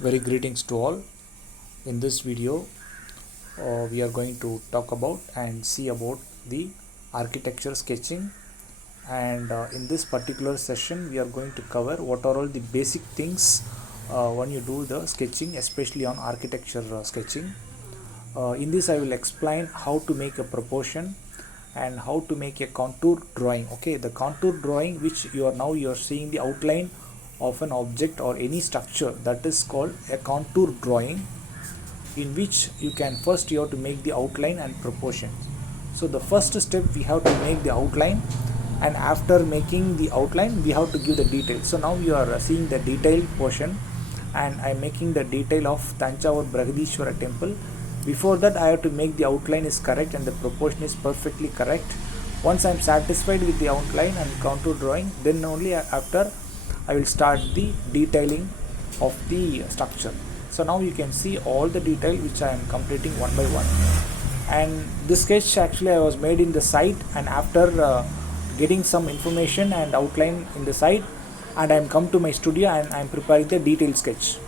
Very greetings to all. In this video, we are going to talk about and see about the architecture sketching. And in this particular session, we are going to cover what are all the basic things when you do the sketching, especially on architecture sketching. In this, I will explain how to make a proportion and how to make a contour drawing. Okay, the contour drawing, which you are seeing the outline of an object or any structure, that is called a contour drawing, in which you have to make the outline and proportions. So the first step, we have to make the outline, and after making the outline we have to give the detail. So now you are seeing the detail portion, and I am making the detail of Tanjavur Brihadishwara temple. Before that, I have to make the outline is correct and the proportion is perfectly correct. Once I am satisfied with the outline and contour drawing, then only after I will start the detailing of the structure. So now you can see all the detail which I am completing one by one. And this sketch actually I was made in the site, and after getting some information and outline in the site, and I am come to my studio and I am preparing the detailed sketch.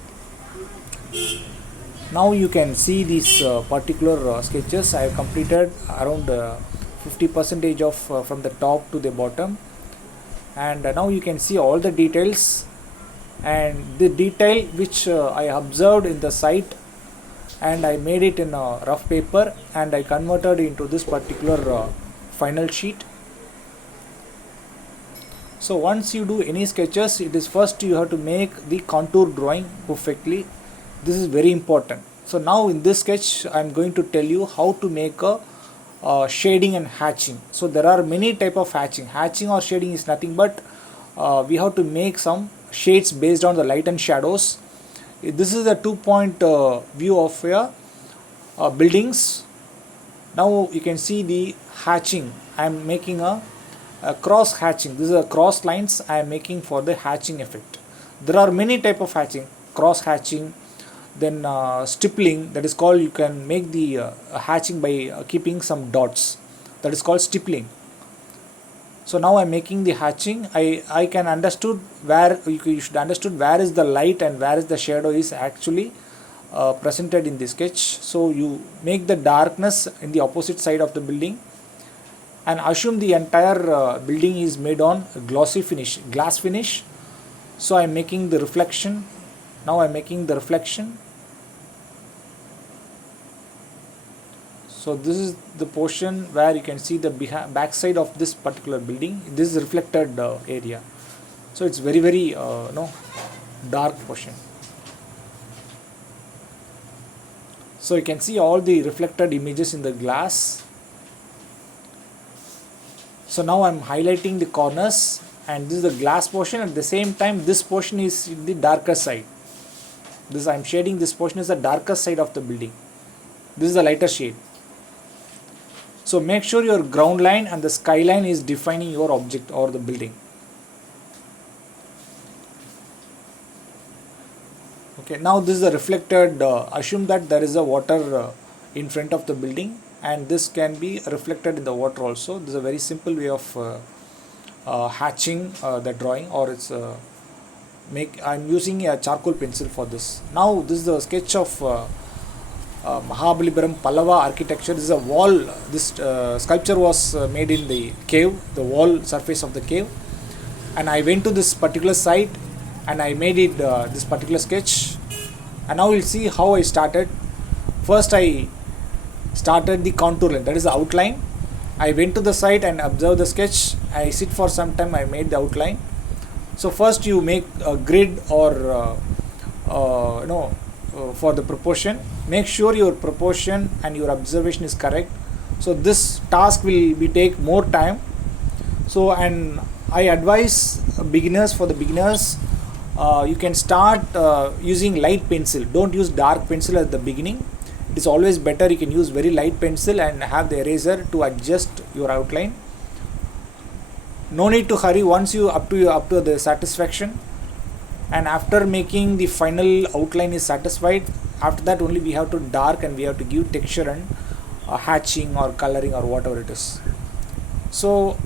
Now you can see these particular sketches. I have completed around 50% of from the top to the bottom, and now you can see all the details and the detail which I observed in the site, and I made it in a rough paper and I converted into this particular final sheet. So once you do any sketches, it is first you have to make the contour drawing perfectly. This is very important. So now in this sketch I am going to tell you how to make a shading and hatching. So there are many type of hatching. Hatching or shading is nothing but we have to make some shades based on the light and shadows. This is a 2-point view of buildings. Now you can see the hatching. I am making a cross hatching. This is a cross lines I am making for the hatching effect. There are many type of hatching. Cross hatching, then stippling, that is called, you can make the hatching by keeping some dots, that is called stippling. So now I am making the hatching. I can understood where you should understood where is the light and where is the shadow is actually presented in the sketch. So you make the darkness in the opposite side of the building, and assume the entire building is made on glossy finish, glass finish. So I am making the reflection. Now I am making the reflection. So this is the portion where you can see the back side of this particular building. This is reflected area. So it's very dark portion. So you can see all the reflected images in the glass. So now I am highlighting the corners, and this is the glass portion. At the same time, this portion is in the darker side. This I am shading, this portion is the darker side of the building. This is the lighter shade. So make sure your ground line and the skyline is defining your object or the building. Okay, now this is a reflected, assume that there is a water in front of the building, and this can be reflected in the water also. This is a very simple way of hatching the drawing, or it's I'm using a charcoal pencil for this. Now this is the sketch of Mahabalipuram Pallava architecture. This is a wall. This sculpture was made in the cave, the wall surface of the cave, and I went to this particular site and I made it this particular sketch. And now we'll see how I started. First I started the contour line, that is the outline. I went to the site and observed the sketch. I sit for some time, I made the outline. So first you make a grid or for the proportion. Make sure your proportion and your observation is correct. So this task will take more time. So, and I advise beginners, for the beginners, you can start using light pencil. Don't use dark pencil at the beginning. It is always better you can use very light pencil and have the eraser to adjust your outline. No need to hurry. Once you up to the satisfaction, and after making the final outline is satisfied, after that only we have to dark and we have to give texture and hatching or coloring or whatever it is. So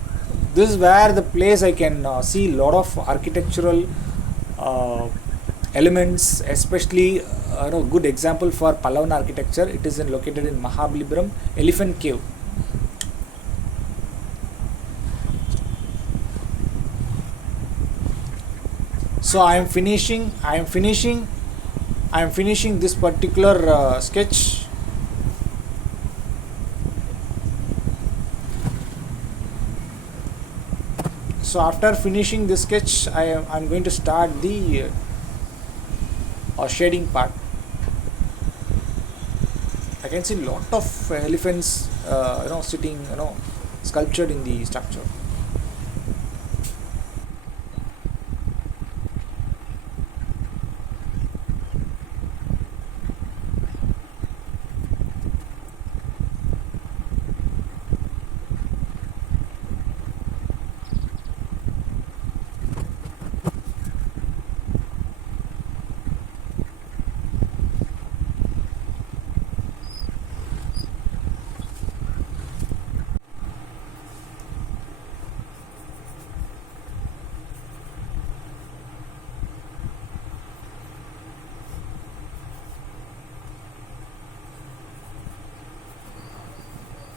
this is where the place I can see lot of architectural elements, especially good example for Pallavan architecture. It is located in Mahabalipuram Elephant Cave. So I am finishing this particular sketch. So after finishing this sketch, I'm going to start the shading part. I can see lot of elephants sitting sculptured in the structure.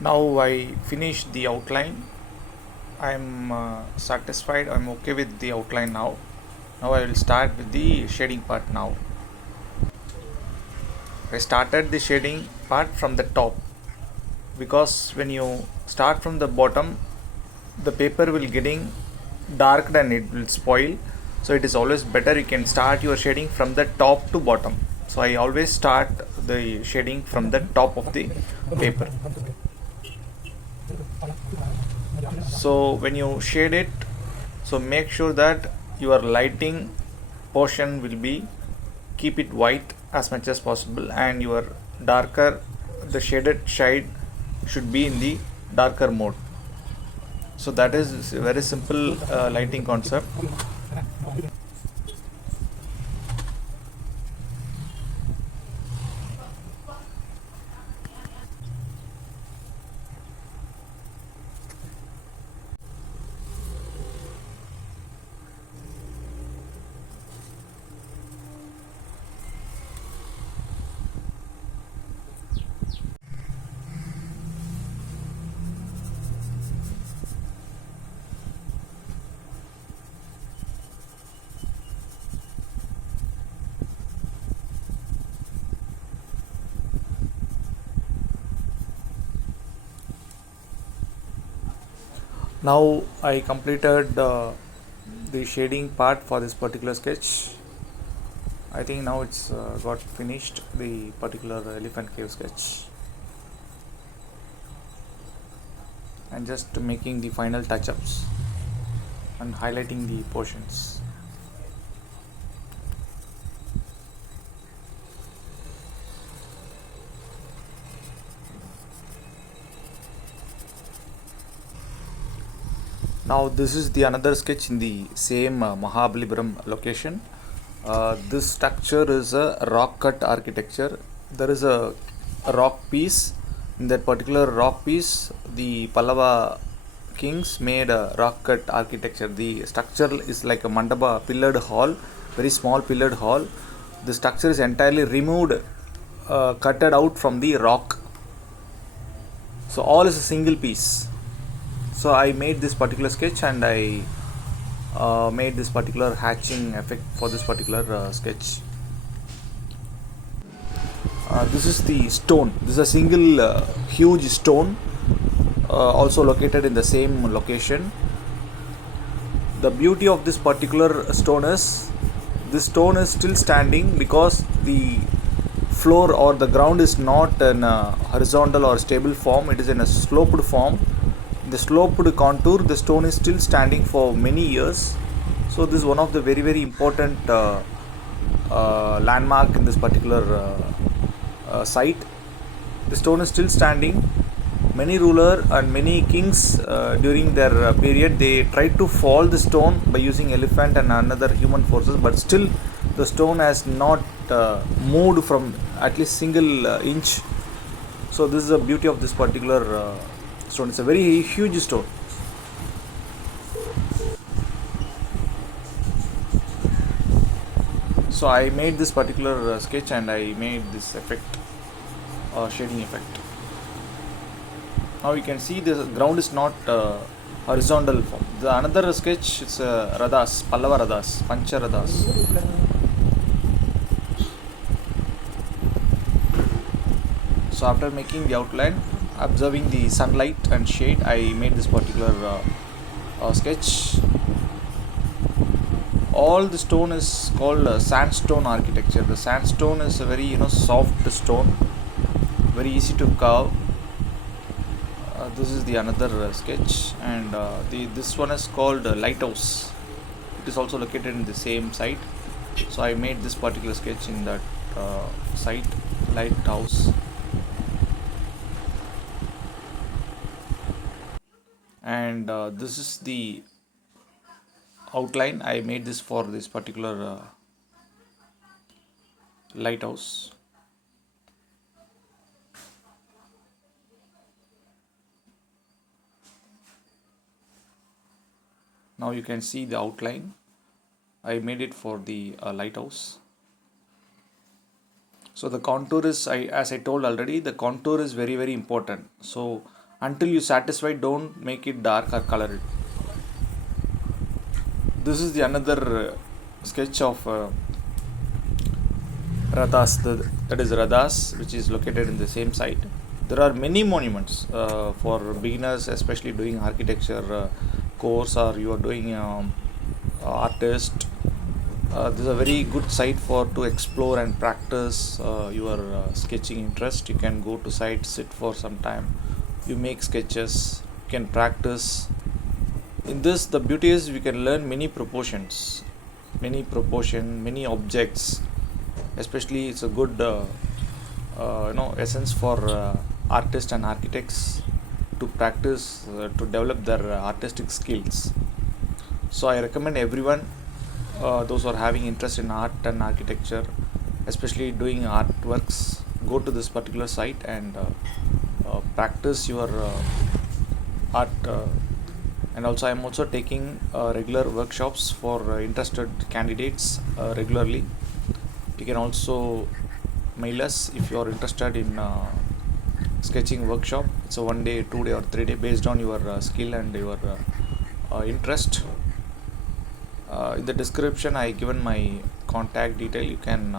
Now I finished the outline. I'm satisfied. I'm okay with the outline now. Now I will start with the shading part now. I started the shading part from the top, because when you start from the bottom, the paper will getting dark and it will spoil. So it is always better you can start your shading from the top to bottom. So I always start the shading from the top of the paper. So when you shade it, so make sure that your lighting portion will be, keep it white as much as possible, and your darker, the shaded shade should be in the darker mode. So that is a very simple lighting concept. Now I completed the shading part for this particular sketch. I think now it's got finished, the particular elephant cave sketch, and just making the final touch-ups and highlighting the portions. Now this is the another sketch in the same Mahabalipuram location. This structure is a rock cut architecture. There is a rock piece. In that particular rock piece, the Pallava kings made a rock cut architecture. The structure is like a mandapa, pillared hall, very small pillared hall. The structure is entirely removed, cutted out from the rock. So all is a single piece. So I made this particular sketch, and I made this particular hatching effect for this particular sketch. This is the stone. This is a single huge stone, also located in the same location. The beauty of this particular stone is, this stone is still standing because the floor or the ground is not in a horizontal or stable form. It is in a sloped form. The sloped contour, the stone is still standing for many years. So this is one of the very, very important landmark in this particular site. The stone is still standing. Many ruler and many kings during their period, they tried to fall the stone by using elephant and another human forces, but still the stone has not moved from at least single inch. So this is the beauty of this particular stone. It's a very huge stone. So I made this particular sketch and I made this effect, shading effect. Now you can see the ground is not horizontal form. The another sketch is Radas, Pallava Radas, Pancha Radas. So after making the outline, observing the sunlight and shade, I made this particular sketch. All the stone is called sandstone architecture. The sandstone is a very soft stone, very easy to carve. This is the another sketch, and this one is called lighthouse. It is also located in the same site. So I made this particular sketch in that site, lighthouse. And this is the outline. I made this for this particular lighthouse. Now you can see the outline. I made it for the lighthouse. So the contour is, as I told already, the contour is very, very important. So until you satisfied, don't make it dark or color it. This is the another sketch of Radas, that is Radas, which is located in the same site. There are many monuments for beginners, especially doing architecture course, or you are doing artist. This is a very good site for to explore and practice your sketching interest. You can go to site, sit for some time, you make sketches, you can practice. In this, the beauty is we can learn many proportions, many objects. Especially it's a good essence for artists and architects to practice, to develop their artistic skills. So I recommend everyone, those who are having interest in art and architecture, especially doing artworks, go to this particular site and practice your art. And also I am also taking regular workshops for interested candidates regularly. You can also mail us if you are interested in sketching workshop. It's a 1 day, 2 day or 3 day based on your skill and your interest. In the description I given my contact detail. You can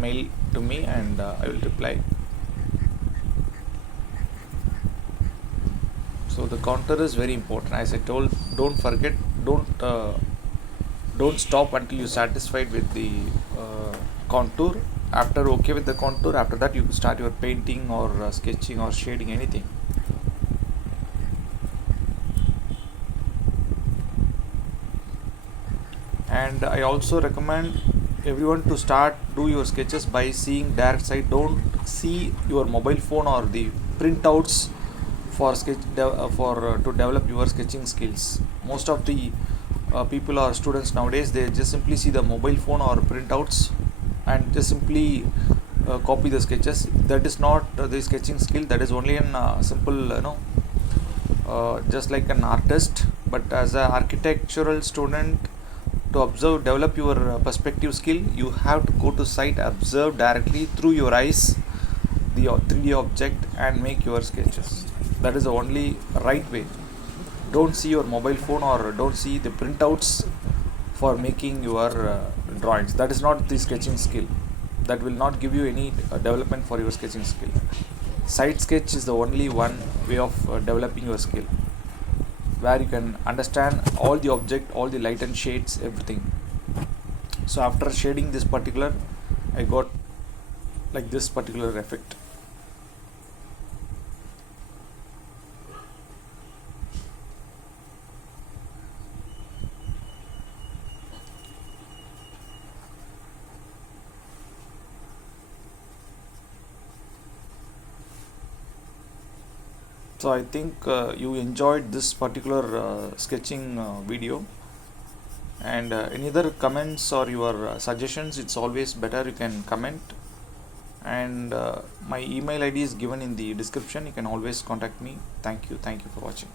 mail to me and I will reply. So the contour is very important. As I told, don't forget, don't stop until you satisfied with the contour. After okay with the contour, after that you start your painting or sketching or shading, anything. And I also recommend everyone to start do your sketches by seeing direct side. Don't see your mobile phone or the printouts for to develop your sketching skills. Most of the people or students nowadays, they just simply see the mobile phone or printouts and just simply copy the sketches. That is not the sketching skill. That is only an simple just like an artist. But as an architectural student, to observe, develop your perspective skill, you have to go to site, observe directly through your eyes the 3D object and make your sketches. That is the only right way. Don't see your mobile phone or don't see the printouts for making your drawings. That is not the sketching skill. That will not give you any development for your sketching skill. Site sketch is the only one way of developing your skill, where you can understand all the object, all the light and shades, everything. So after shading this particular, I got like this particular effect. So I think you enjoyed this particular sketching video. And any other comments or your suggestions, it's always better you can comment. And my email ID is given in the description. You can always contact me. Thank you for watching.